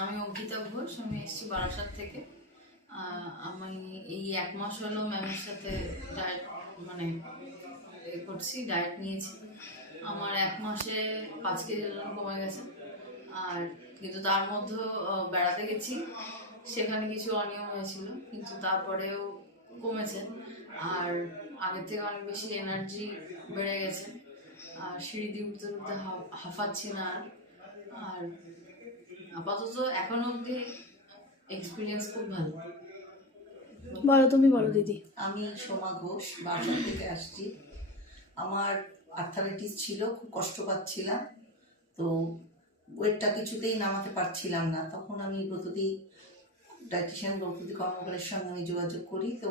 আমি অঙ্কিতা ঘোষ, আমি এসেছি বারাসাত থেকে। আমি এই 1 মাস হলো ম্যামের সাথে ডায়েট করছি, ডায়েট নিয়েছি। আমার 1 মাসে 5 কেজি ওজন কমে গেছে। আর কিন্তু তার মধ্যে বেড়াতে গেছি, সেখানে কিছু অনিয়ম হয়েছিল, কিন্তু তারপরেও কমেছে। আর আগের থেকে অনেক বেশি এনার্জি বেড়ে গেছে। আর সিঁড়ি দিয়ে উঠতে উঠতে হাঁফাচ্ছি না। আর আপাতত এখনো অব্দি এক্সপিরিয়েন্স খুব ভালো। বলো, তুমি বলো দিদি। আমি সোমা ঘোষ, বারাসাত থেকে আসছি। আমার আর্থারাইটিস ছিল, খুব কষ্ট পাচ্ছিলাম, তো ওয়েটটা কিছুতেই নামাতে পারছিলাম না। তখন আমি ডায়েটিশিয়ান ব্রততী কর্মকারের সঙ্গে আমি যোগাযোগ করি। তো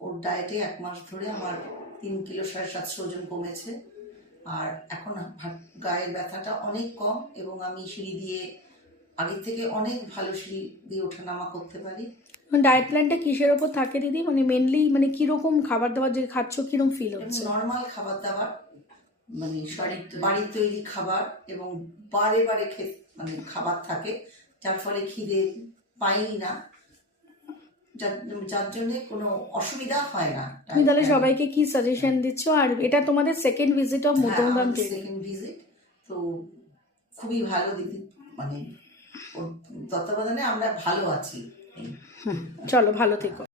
ওর ডায়েটে 1 মাস ধরে আমার 3 কিলো 750 ওজন কমেছে। আর এখন গায়ের ব্যথাটা অনেক কম, এবং আমি সিঁড়ি দিয়ে আগের থেকে অনেক ভালো সিঁড়ি দিয়ে ওঠানামা করতে পারি। ডায়েট প্ল্যানটা কিসের ওপর থাকে দিদি? মেনলি কিরকম খাবার দাবার যে খাচ্ছ, কিরকম ফিল হচ্ছে? নর্মাল খাবার দাবার, বাড়ির তৈরি খাবার, এবং বারে বারে খাবার থাকে, যার ফলে খিদে পাই না, যার জন্য কোনো অসুবিধা হয় না। তুমি তাহলে সবাইকে কি সাজেশন দিচ্ছ? আর এটা তোমাদের সেকেন্ড ভিজিট অফ মধ্যমগ্রাম থেকে? সেকেন্ড ভিজিট, তো খুবই ভালো দিদি, ওর তত্ত্বাবধানে আমরা ভালো আছি। চলো, ভালো থেকো।